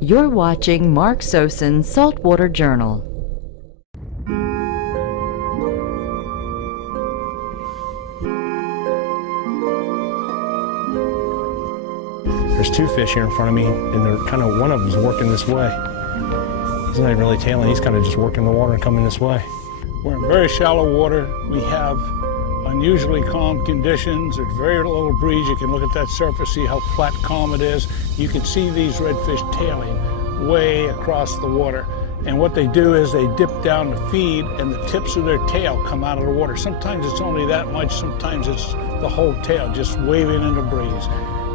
You're watching Mark Soson's Saltwater Journal. There's two fish here in front of me, and they're kind of, one of them's working this way. He's not even really tailing, he's kind of just working the water and coming this way. We're in very shallow water. We have unusually calm conditions. There's very little breeze. You can look at that surface, see how flat calm it is. You can see these redfish tailing way across the water. And what they do is they dip down to feed, and the tips of their tail come out of the water. Sometimes it's only that much, sometimes it's the whole tail just waving in the breeze.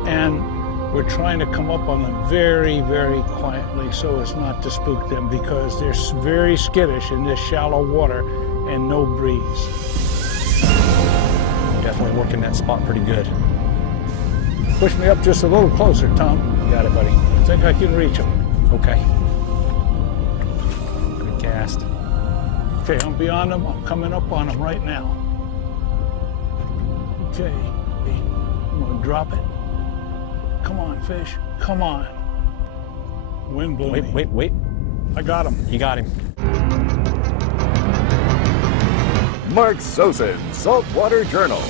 And we're trying to come up on them very, very quietly so as not to spook them, because they're very skittish in this shallow water and no breeze. Definitely working that spot pretty good. Push me up just a little closer, Tom. You got it, buddy. I think I can reach them. Okay. Good cast. Okay, I'm beyond them. I'm coming up on them right now. Okay, I'm gonna drop it. Come on, fish. Come on. Wind blew me. Wait. I got him. You got him. Mark Soson, Saltwater Journal.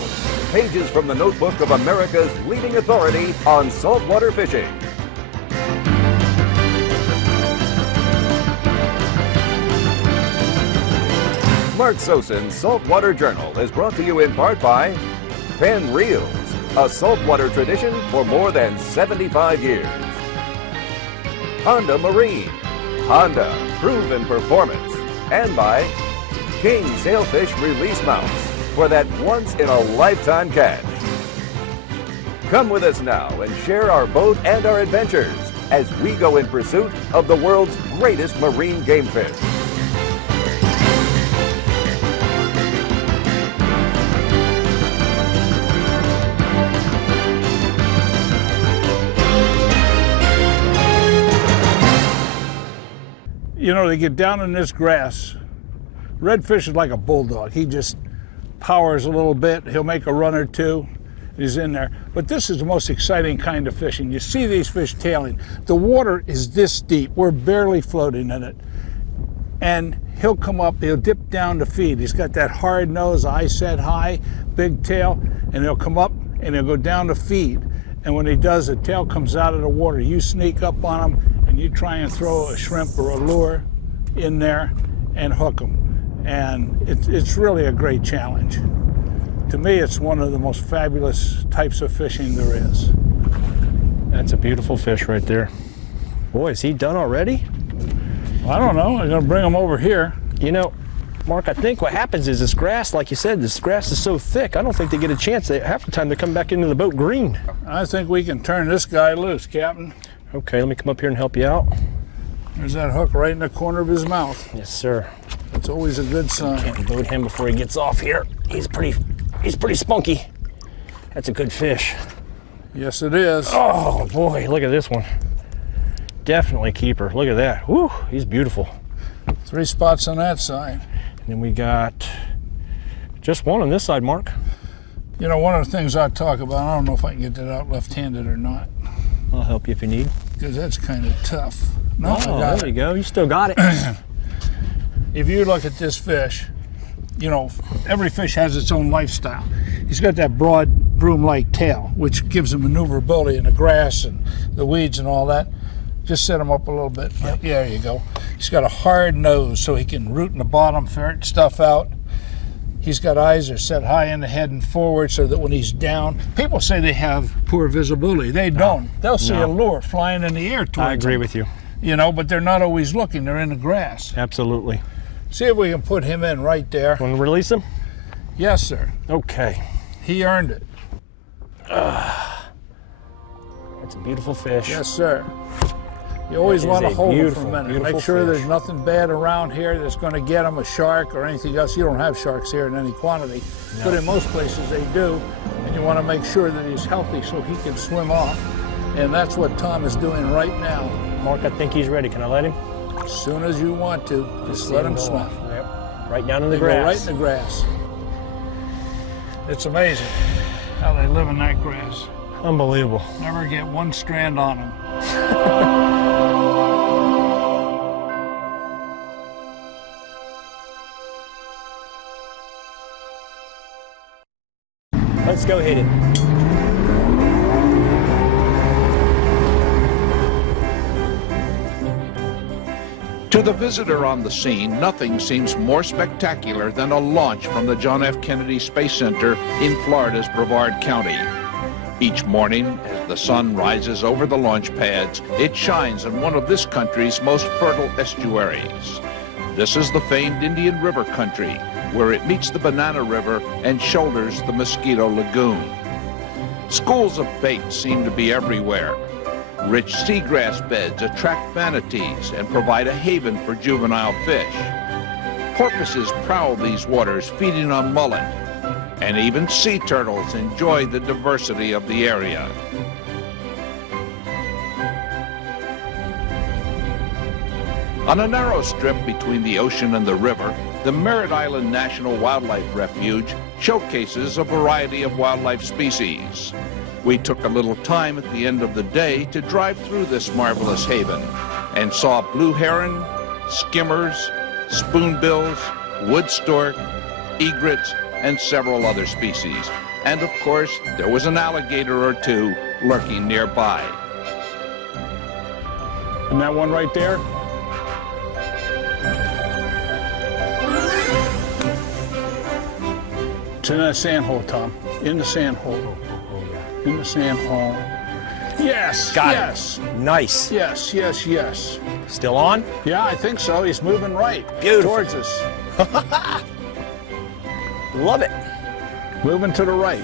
Pages from the notebook of America's leading authority on saltwater fishing. Mark Soson's Saltwater Journal is brought to you in part by Penn Reels, a saltwater tradition for more than 75 years. Honda Marine, Honda, proven performance. And by King Sailfish Release Mounts, for that once-in-a-lifetime catch. Come with us now and share our boat and our adventures as we go in pursuit of the world's greatest marine game fish. You know, they get down in this grass. Redfish is like a bulldog. He just powers a little bit. He'll make a run or two. He's in there. But this is the most exciting kind of fishing. You see these fish tailing. The water is this deep. We're barely floating in it. And he'll come up, he'll dip down to feed. He's got that hard nose, eyes set high, big tail, and he'll come up and he'll go down to feed. And when he does, the tail comes out of the water. You sneak up on him and you try and throw a shrimp or a lure in there and hook him. And it's really a great challenge. To me, it's one of the most fabulous types of fishing there is. That's a beautiful fish right there. Boy, is he done already? I don't know. I'm going to bring him over here. You know, Mark, I think what happens is this grass, like you said, this grass is so thick, I don't think they get a chance. Half the time they come back into the boat green. I think we can turn this guy loose, Captain. Okay, let me come up here and help you out. There's that hook right in the corner of his mouth. Yes, sir. It's always a good sign. Can't boat him before he gets off here. He's pretty spunky. That's a good fish. Yes, it is. Oh boy, look at this one. Definitely keeper. Look at that. Woo, he's beautiful. 3 spots on that side. And then we got just one on this side, Mark. You know, one of the things I talk about, I don't know if I can get that out left-handed or not. I'll help you if you need. Because that's kind of tough. No, oh, there you go. You still got it. If you look at this fish, you know, every fish has its own lifestyle. He's got that broad broom-like tail, which gives him maneuverability in the grass and the weeds and all that. Just set him up a little bit. Yep. Yeah, there you go. He's got a hard nose so he can root in the bottom, ferret stuff out. He's got eyes that are set high in the head and forward so that when he's down, people say they have poor visibility. They don't. They'll see a lure flying in the air towards them. I agree with you. You know, but they're not always looking. They're in the grass. Absolutely. See if we can put him in right there. Want to release him? Yes, sir. Okay. He earned it. That's a beautiful fish. Yes, sir. You always want to hold him for a minute. Make sure fish. there's nothing bad around here that's going to get him, a shark or anything else. You don't have sharks here in any quantity, but in most places they do. And you want to make sure that he's healthy so he can swim off. And that's what Tom is doing right now. Mark, I think he's ready. Can I let him? As soon as you want to, just let him swim. Yep. Right down in the They grass. go right in the grass. It's amazing how they live in that grass. Unbelievable. Never get one strand on them. Let's go hit it. To the visitor on the scene, nothing seems more spectacular than a launch from the John F. Kennedy Space Center in Florida's Brevard County. Each morning, as the sun rises over the launch pads, it shines on one of this country's most fertile estuaries. This is the famed Indian River country, where it meets the Banana River and shoulders the Mosquito Lagoon. Schools of bait seem to be everywhere. Rich seagrass beds attract manatees and provide a haven for juvenile fish. Porpoises prowl these waters, feeding on mullet, and even sea turtles enjoy the diversity of the area. On a narrow strip between the ocean and the river, the Merritt Island National Wildlife Refuge showcases a variety of wildlife species. We took a little time at the end of the day to drive through this marvelous haven and saw blue heron, skimmers, spoonbills, wood stork, egrets, and several other species. And of course, there was an alligator or two lurking nearby. And that one right there? It's in that sand hole, Tom. In the sand hole. In the sand hole. Yes. Got yes. it. Nice. Yes, yes, yes. Still on? Yeah, I think so. He's moving right. Beautiful. Towards us. Love it. Moving to the right.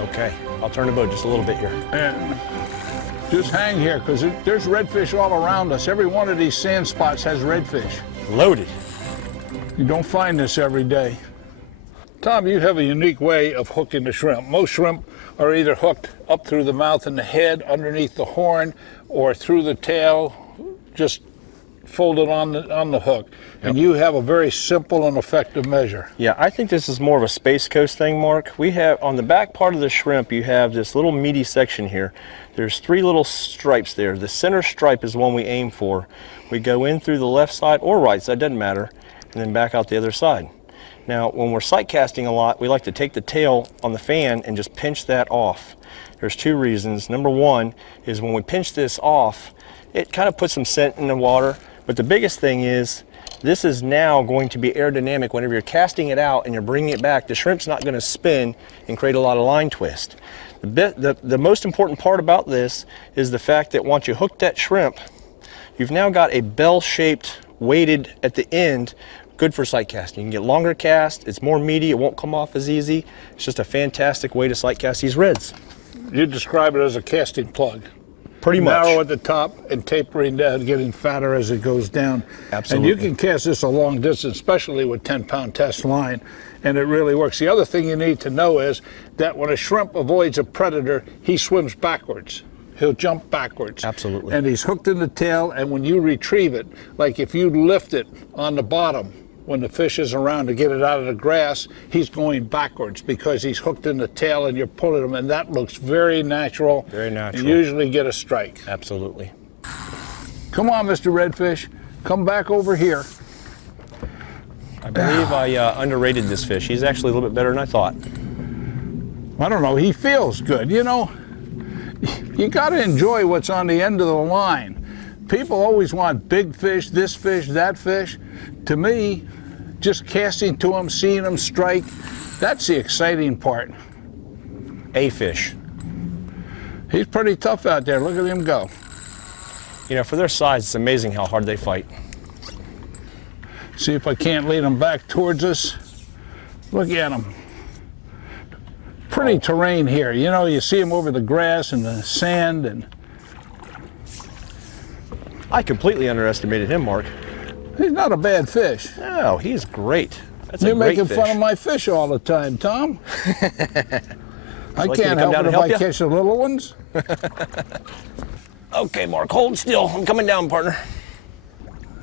Okay, I'll turn the boat just a little bit here. And just hang here, because there's redfish all around us. Every one of these sand spots has redfish. Loaded. You don't find this every day. Tom, you have a unique way of hooking the shrimp. Most shrimp are either hooked up through the mouth and the head, underneath the horn, or through the tail, just folded on the hook. And you have a very simple and effective measure. Yeah, I think this is more of a Space Coast thing, Mark. We have, on the back part of the shrimp, you have this little meaty section here. There's 3 little stripes there. The center stripe is the one we aim for. We go in through the left side or right side, doesn't matter, and then back out the other side. Now, when we're sight casting a lot, we like to take the tail on the fan and just pinch that off. There's 2 reasons. Number 1 is when we pinch this off, it kind of puts some scent in the water. But the biggest thing is, this is now going to be aerodynamic. Whenever you're casting it out and you're bringing it back, the shrimp's not going to spin and create a lot of line twist. The most important part about this is the fact that once you hook that shrimp, you've now got a bell-shaped weighted at the end, good for sight casting. You can get longer cast, it's more meaty, it won't come off as easy. It's just a fantastic way to sight cast these reds. You describe it as a casting plug. Pretty much. Narrow at the top and tapering down, getting fatter as it goes down. Absolutely. And you can cast this a long distance, especially with 10-pound test line, and it really works. The other thing you need to know is that when a shrimp avoids a predator, he swims backwards. He'll jump backwards. Absolutely. And he's hooked in the tail, and when you retrieve it, like if you lift it on the bottom, when the fish is around to get it out of the grass, he's going backwards because he's hooked in the tail and you're pulling him, and that looks very natural. Very natural. You usually get a strike. Absolutely. Come on, Mr. Redfish. Come back over here. I believe I underrated this fish. He's actually a little bit better than I thought. I don't know, he feels good. You know, you got to enjoy what's on the end of the line. People always want big fish, this fish, that fish. To me, just casting to them, seeing them strike, that's the exciting part. A fish. He's pretty tough out there. Look at him go. You know, for their size, it's amazing how hard they fight. See if I can't lead him back towards us. Look at him. Pretty terrain here. You know, you see him over the grass and the sand. And I completely underestimated him, Mark. he's not a bad fish. No, he's great. That's You're a great making fish. fun of my fish all the time, Tom. I like you to can't come help down it and if I help ya? catch the little ones. Okay, Mark, hold still. I'm coming down, partner.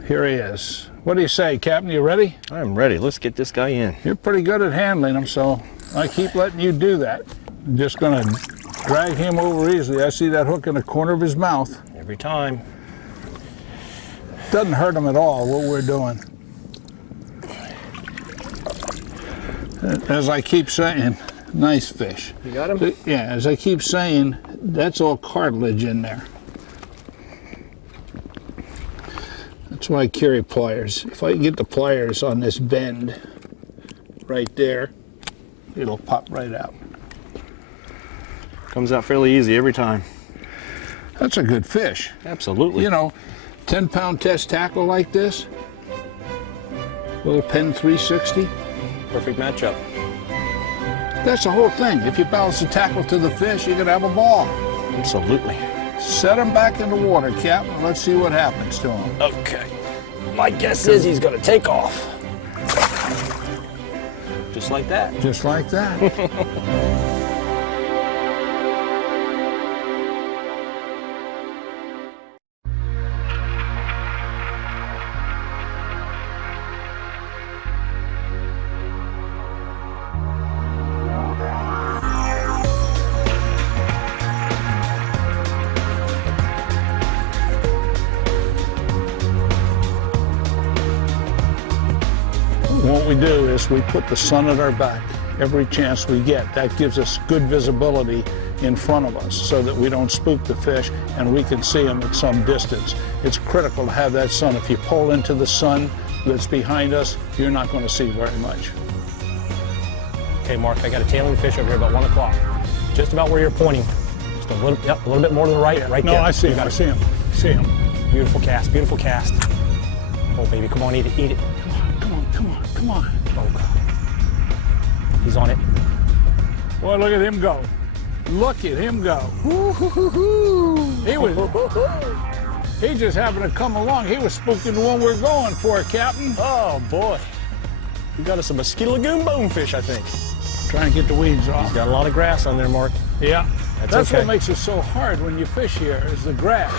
Here he is. What do you say, Captain? You ready? I'm ready. Let's get this guy in. You're pretty good at handling them, so I keep letting you do that. I'm just gonna Drag him over easily. I see that hook in the corner of his mouth. Every time. Doesn't hurt him at all, what we're doing. As I keep saying, nice fish. You got him? Yeah, as I keep saying, that's all cartilage in there. That's why I carry pliers. If I can get the pliers on this bend right there, it'll pop right out. Comes out fairly easy every time. That's a good fish. Absolutely. You know, 10-pound test tackle like this, little Penn 360. Perfect matchup. That's the whole thing. If you balance the tackle to the fish, you're gonna have a ball. Absolutely. Set him back in the water, Cap, and let's see what happens to him. Okay. My guess is he's gonna take off. Just like that. Just like that. What we do is we put the sun at our back every chance we get. That gives us good visibility in front of us so that we don't spook the fish and we can see them at some distance. It's critical to have that sun. If you pull into the sun that's behind us, you're not going to see very much. Okay, Mark, I got a tailing fish over here about 1 o'clock. Just about where you're pointing. Just a little bit more to the right, right no, there. I see him, I see him, see him. Beautiful cast, beautiful cast. Oh, baby, come on, eat it, eat it. Come on, come on, come on. Oh, God. He's on it. Boy, look at him go. Look at him go. He just happened to come along. He was spooking the one we're going for, Captain. Oh boy. You got us a Mosquito Lagoon bonefish, I think. Trying to get the weeds off. He's got a lot of grass on there, Mark. Yeah. That's okay. what makes it so hard when you fish here, is the grass.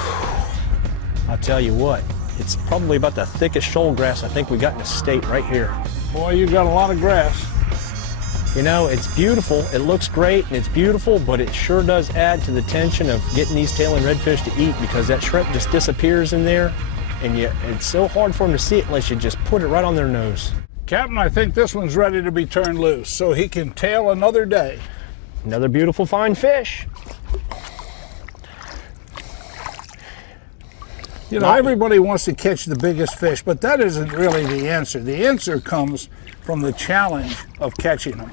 I'll tell you what, it's probably about the thickest shoal grass I think we got in the state right here. Boy, you got a lot of grass. You know, it's beautiful, it looks great, and it's beautiful, but it sure does add to the tension of getting these tailing redfish to eat because that shrimp just disappears in there, and it's so hard for them to see it unless you just put it right on their nose. Captain, I think this one's ready to be turned loose, so he can tail another day. Another beautiful fine fish. You know, everybody wants to catch the biggest fish, but that isn't really the answer. The answer comes from the challenge of catching them.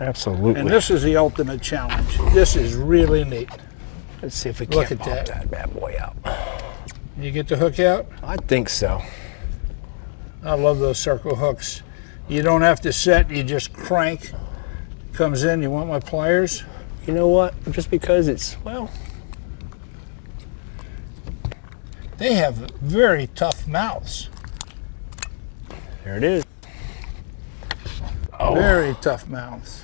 Absolutely. And this is the ultimate challenge. This is really neat. Let's see if we Look can't at pop that. that bad boy out. You get the hook out? I think so. I love those circle hooks. You don't have to set, you just crank. Comes in, you want my pliers? You know what? Just because it's, well, They have very tough mouths. there it is. Very tough mouths.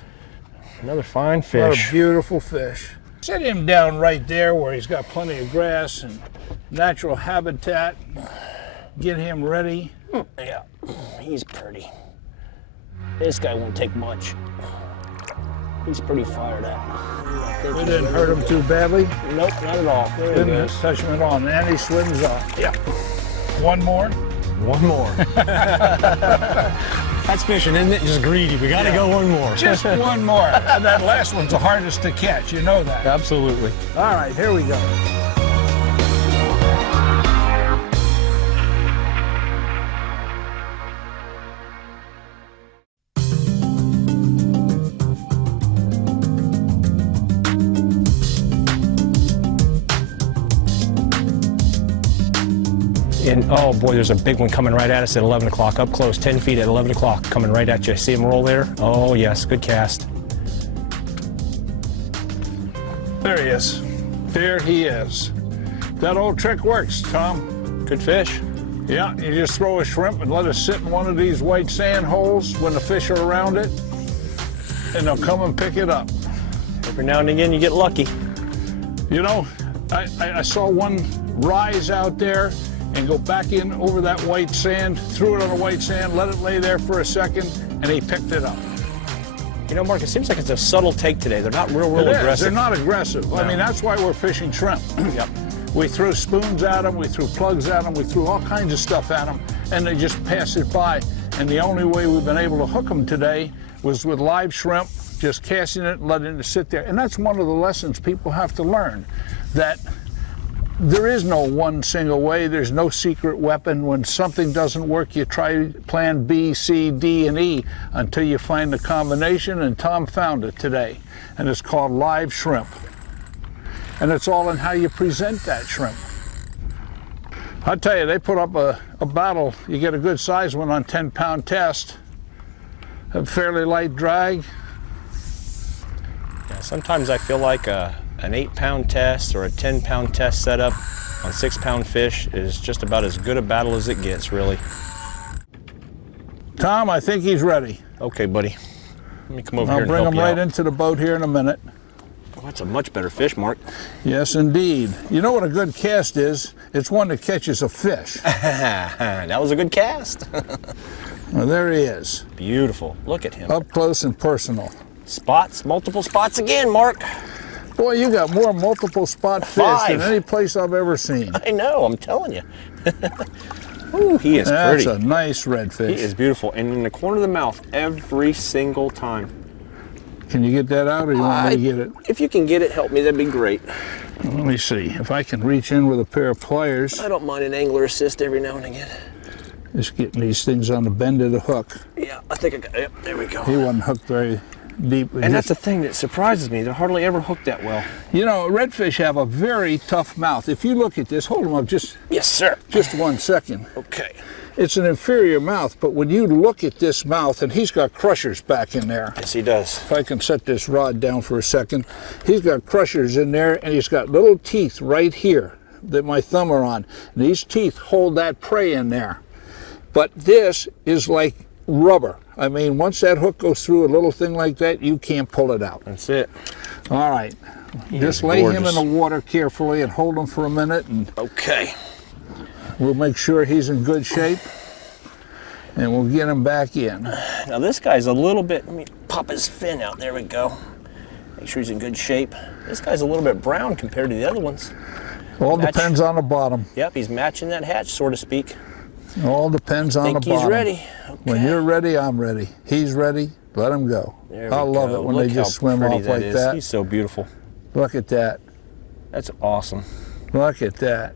Another fine What fish. a beautiful fish. Set him down right there where he's got plenty of grass and natural habitat. Get him ready. Yeah, he's pretty. This guy won't take much. He's pretty fired up. We didn't hurt him too badly. Nope, not at all. There he Didn't goes. touch him at all. And he swims off. Yeah. One more. One more. That's fishing, isn't it? Just greedy. We gotta go one more. Just one more. And that last one's the hardest to catch. You know that. Absolutely. All right, here we go. And oh boy, there's a big one coming right at us at 11 o'clock, up close, 10 feet at 11 o'clock, coming right at you. See him roll there? Oh yes, good cast. There he is. There he is. That old trick works, Tom. Good fish. Yeah, you just throw a shrimp and let it sit in one of these white sand holes when the fish are around it, and they'll come and pick it up. Every now and again you get lucky. You know, I saw one rise out there and go back in over that white sand, threw it on the white sand, let it lay there for a second, and he picked it up. You know, Mark, it seems like it's a subtle take today. They're not real It is. aggressive. They're not aggressive. I mean, that's why we're fishing shrimp. Yep. We threw spoons at them, we threw plugs at them, we threw all kinds of stuff at them, and they just pass it by. And the only way we've been able to hook them today was with live shrimp, just casting it and letting it sit there. And that's one of the lessons people have to learn, that there is no one single way. There's no secret weapon. When something doesn't work, you try plan B, C, D, and E until you find the combination, and Tom found it today. And it's called live shrimp. And it's all in how you present that shrimp. I tell you, they put up a battle. You get a good size one on 10-pound test. A fairly light drag. Yeah, sometimes I feel like an 8-pound test or a 10-pound test setup on 6-pound fish is just about as good a battle as it gets, really. Tom, I think he's ready. Okay, buddy. Let me come over here I'll and bring help him you right out. into the boat here in a minute. Oh, that's a much better fish, Mark. Yes, indeed. You know what a good cast is? It's one that catches a fish. That was a good cast. Well, there he is. Beautiful. Look at him. Up close and personal. Spots, multiple spots again, Mark. Boy, you got more multiple spot fish than 5. any place I've ever seen. I know, I'm telling you. Ooh, he is That's pretty. a nice He redfish. is beautiful, and in the corner of the mouth every single time. Can you get that out, or you want me to get it? If you can get it, help me, that'd be great. Let me see if I can reach in with a pair of pliers. I don't mind an angler assist every now and again. Just getting these things on the bend of the hook. Yeah, I think I got it. There we go. He wasn't hooked very deep. And that's the thing that surprises me. They're hardly ever hooked that well. You know, redfish have a very tough mouth. If you look at this, hold them up just Yes, sir. 1 second. Okay. It's an inferior mouth, but when you look at this mouth, and he's got crushers back in there. Yes, he does. If I can set this rod down for a second, he's got crushers in there, and he's got little teeth right here that my thumb are on. And these teeth hold that prey in there. But this is like rubber. I mean, once that hook goes through a little thing like that, you can't pull it out. That's it. All right. He Just is lay him gorgeous. in the water carefully and hold him for a minute, and Okay. we'll make sure he's in good shape, and we'll get him back in. Now this guy's a little bit, let me pop his fin out. There we go. Make sure he's in good shape. This guy's a little bit brown compared to the other ones. All Match. depends on the bottom. Yep, he's matching that hatch, so to speak. All depends on the Think bottom. he's ready. Okay. When you're ready, I'm ready. He's ready, let him go. There we I love go. it when Look they how just swim pretty off like is. that. He's so beautiful. Look at that. That's awesome. Look at that.